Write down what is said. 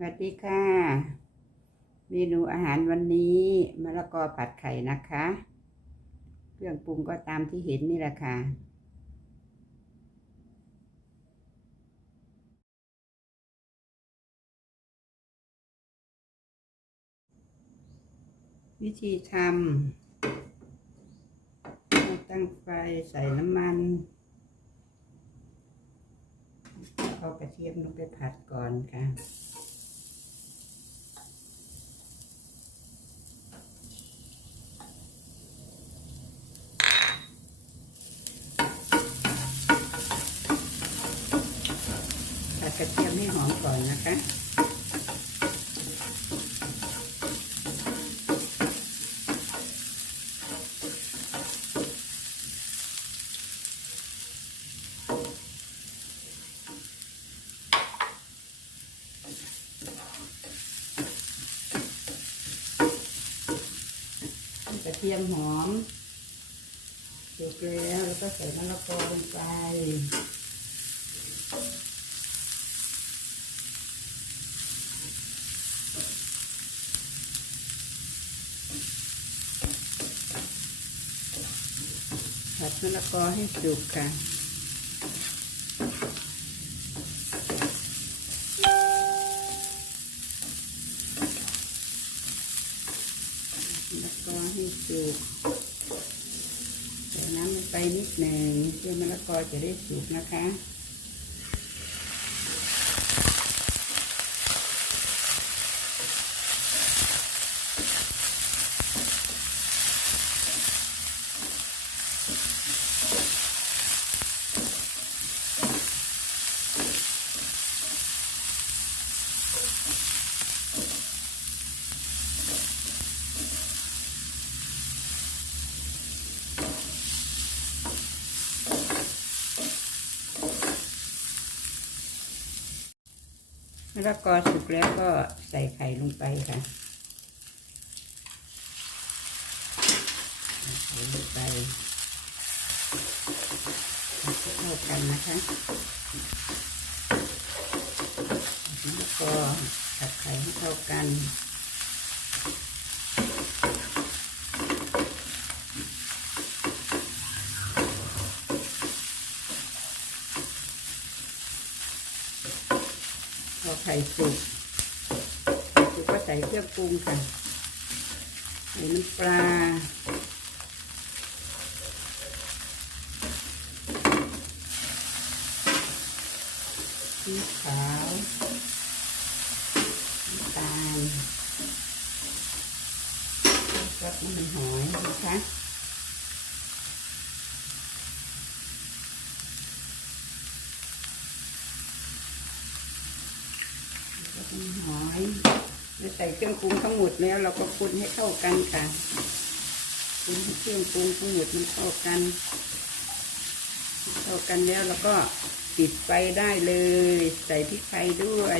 สวัสดีค่ะ เมนูอาหารวันนี้มะละกอผัดไข่นะคะ เครื่องปรุงก็ตามที่เห็นนี่แหละค่ะ วิธีทำตั้งไฟใส่น้ำมัน เอากระเทียมลงไปผัดก่อนค่ะ ผัดกระเทียมให้ห อมก่อนนะคะกระเทียมหอมสุกแล้วแล้วก็ใส่มะละกอลงไป ผัดมะละกอให้สุกค่ะมะละกอให้สุกใส่น้ำลงไปนิดหนึ่งเพื่อมะละกอจะได้สุกนะคะ มะละกอสุกแล้วก็ใส่ไข่ลงไปค่ะใส่ลงไปให้เข้ากันนะคะมะละกอผัดไข่ให้ เข้ากัน พอไข่สุกไข่สุกก็ใส่เครื่องปรุงค่ะใส่น้ำปลาซีขาวน้ำตาล รสน้มันหอยนะคะก็ต้องหอยแล้วใส่เครื่องปรุงทั้งหมดแล้ว เราก็คนให้เข้ากันค่ะคนให้เครื่องปรุงทั้งหมดมันเข้ากันเข้ากันแล้วเราก็ปิดไฟได้เลย ใส่พริกไทยด้วย